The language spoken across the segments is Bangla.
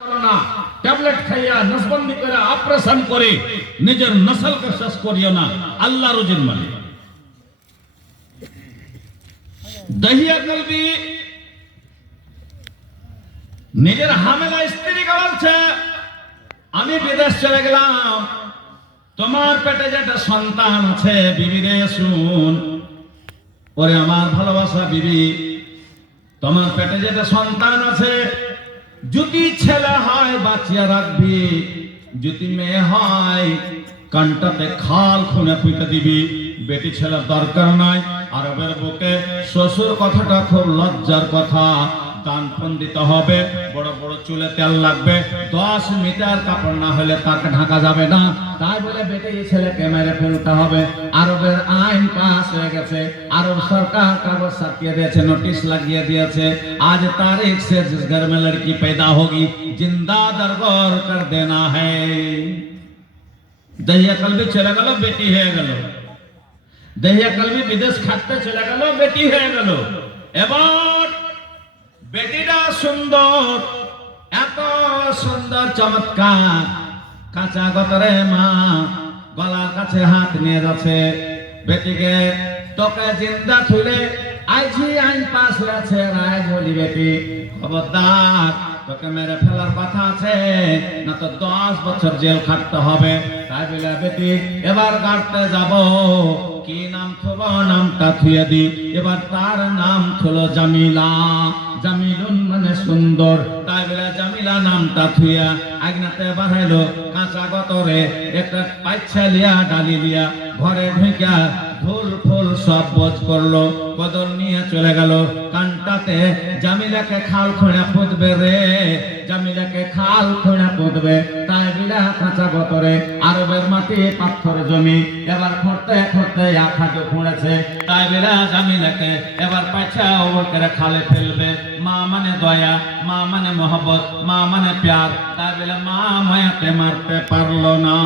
ট্যাবলেট খাইয়া নসবন্দি করে অপারেশন করে নিজের নসলকে শেষ করিও না। আল্লাহ রুজির মালিক। দহিয়া কলবি নিজের হামেলা স্ত্রীকে বলছে, আমি বিদেশ চলে গেলাম, তোমার পেটে যেটা সন্তান আছে বিবি রে শুন, ওরে আমার ভালোবাসা বিবি, তোমার পেটে যেটা সন্তান আছে যদি ছেলে হয় বাঁচিয়া রাখবি, যদি মেয়ে হয় কানটাতে খাল খুনে পুঁতে দিবি। বেটি ছেলের দরকার নাই। আরবের বুকে শ্বশুর কথাটা খুব লজ্জার কথা। দানপন দিতে হবে, বড় বড় চুলে তেল লাগবে, 10 মিটার কাপড় না হলে তাকে ঢাকা যাবে না। তাই বলে বেটে ছেলেকে মেরে ফেলতে হবে। আরবের আইন পাস হয়ে গেছে, আরব সরকার কাগজ ছাপিয়ে দিয়েছে, নোটিশ লাগিয়ে দিয়েছে, আজ তারিখ से जिस घर में लड़की पैदा होगी जिंदा दरगोर कर देना है। दहिया कलबी चले गেল, বেটি হয়ে গেল। দহিয়া কলবি বিদেশ খাটতে চলে গেল, বেটি হয়ে গেল। এবার বেটিটা সুন্দর, এত সুন্দর চমৎকার, কাঁচা গতরে মা গলার কাছে হাত নিয়ে যাচ্ছে বেটিকে, তোকে জিন্দা তুলে আইজি আইন পাস হয়েছে, রায় বলি বেটি খবরদার, তোকে মেরে ফেলার কথা আছে, না তো 10 বছর জেল খাটতে হবে। তাই বলে বেটি এবার গাড়তে যাব, কি নাম থব, নামটা থুয়ে দি। এবার তার নাম থলো জামিলা। জামিলুন মানে সুন্দর, তাই বলে জামিলা নামটা থুইয়া আগনাতে বাড়াইলো। কাঁচা গতরে একটা পাইছা লিয়া ডালি লিয়া ঘরে ঢুকিয়া ঢোল ফোল সব বোঝ করলো, বদল নিয়ে চলে গেল। কানটাতে জামিলাকে খাল খোঁড়া পুঁতবে রে, জামিলাকে খাল খোঁড়া পুঁতবে। তাই বিলা কাঁচা গতরে আরবের মাটি পাথর জমি, এবার খুঁড়তে খুঁড়তে এক হাঁটু খুঁড়েছে। তাই বিলা জামিলাকে এবার পাছা ওকে খালে ফেলবে। মা মানে দয়া, মা মানে মোহব্বত, মা মানে প্যার। তাই বিলা মা মায়াকে মারতে পারলো না।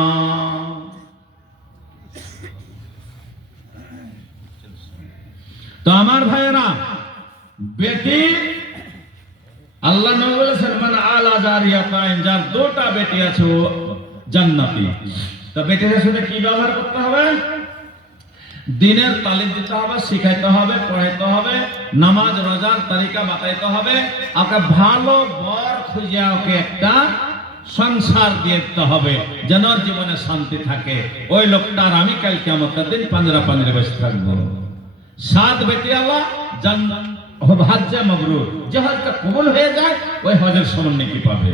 তো আমার ভাইয়েরা, বেটি আল্লাহ নবী বলেছেন মান আলা জারিয়াতাইন, যার 2টা বেটি আছে ও জান্নাতি। তো বেটিদের সাথে কি ব্যবহার করতে হবে? দিনের তালিম দিতে হবে, শিখাইতে হবে, পড়াইতে হবে, নামাজ রোজার তরিকা বাতাইতে হবে। ওকে ভালো বর খুঁজে ওকে একটা সংসার দিয়ে দিতে হবে, যেন ওর জীবনে শান্তি থাকে। ওই লোকটার আমি কাল কিয়ামতের দিন পাঞ্জরা পাঞ্জরে বসে থাকবো। 7 বেটি আল্লাহ জান্নাত হজ্জে মাবরুর, যে হজটা কবুল হয়ে যায় ওই হজের সমান নেকি পাবে।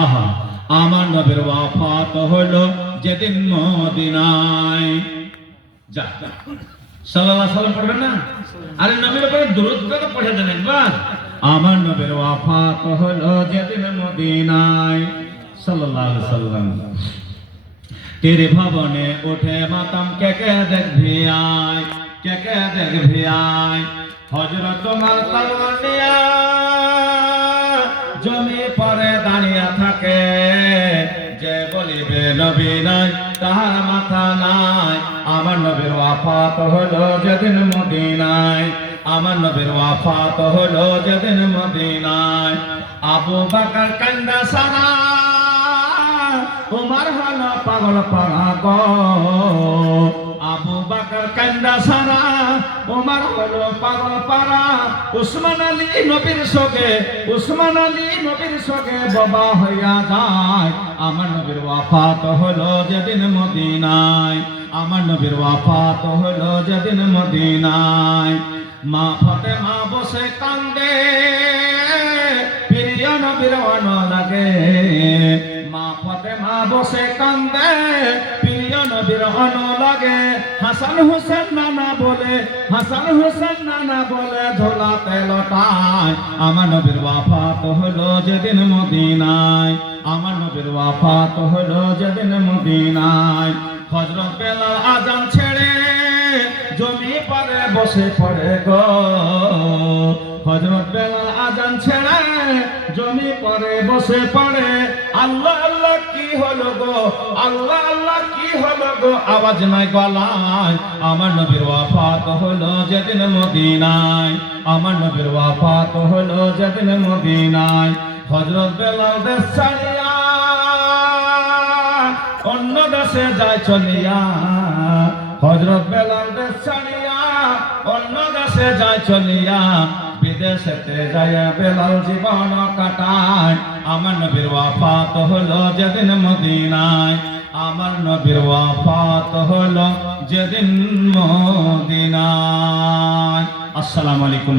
আহা, আমার নবীর ওয়াফাত হলো যেদিন মদিনায়। যা সাল্লাল্লাহু আলাইহি সাল্লাম পড়বেন না? আরে নবীর উপরে দরুদ করে পড়ে দেন একবার। আমার নবীর ওয়াফাত হলো যেদিন মদিনায় সাল্লাল্লাহু আলাইহি সাল্লাম। तेरे भवने उठे मातम के देखभी आय, के देखभी आय। हजरत তোমার তলওয়ানিয়া জমি পরে দাঁড়িয়ে থাকে, যে বলিবে নবী নাই তাহার মাথা নাই। আমার নবীর ওয়াফাত হলো যেদিন মদিনায়, আমার নবীর ওয়াফাত হলো যেদিন মদিনায়। আবু বকর কান্দা সারা, উমর হলো পাগল পাড়া গো। আবু বকর কান্দা সারা, উমর হলো পাগল পাড়া। উসমান আলী নবীর সঙ্গে, উসমান আলী নবীর সঙ্গে বাবা হইয়া যায়। আমার নবীর ওয়াফাত হলো যেদিন মদিনায়, আমার নবীর ওয়াফাত হলো যেদিন মদিনায়। মা ফাতেমা বসে কান্দে, প্রিয় নবীর অন লাগে। মা ফাতেমা বসে কান্দে, প্রিয় নবীর অন লাগে। হাসান হোসেন নানা বলে, হাসান হোসেন নানা বলে ধোলাতে লটায়। আমার নবীর ওয়াফাত হলো যেদিন মদিনায়, আমার নবীর ওয়াফাত হলো যেদিন মদিনায়। হযরত বেলাল আযান ছেড়ে জমি পারে বসে পড়ে গো। হযরত বেলাল আযান ছেড়ে জমি পরে বসে পড়ে। আল্লাহ আল্লাহ কি হলো গো, আল্লাহ আল্লাহ কি হলো গো, আওয়াজ নাই গলায়। আমার নবীর ওয়াফাত হলো যেদিন মদিনায়, আমার নবীর ওয়াফাত হলো যেদিন মদিনায়। হযরত বেলাল দেশ ছাড়িয়া অন্য দেশে যায় চলিয়া, হযরত বেলাল দেশ ছাড়িয়া অন্য দেশে যায় চলিয়া, বিদেশেতে যায় বেলাল জীবন কাটায়। আমার নবীর ওয়াফাত হলো যেদিন মদিনায়, আমার নবীর ওয়াফাত হলো যেদিন মদিনায়। আসসালামু আলাইকুম।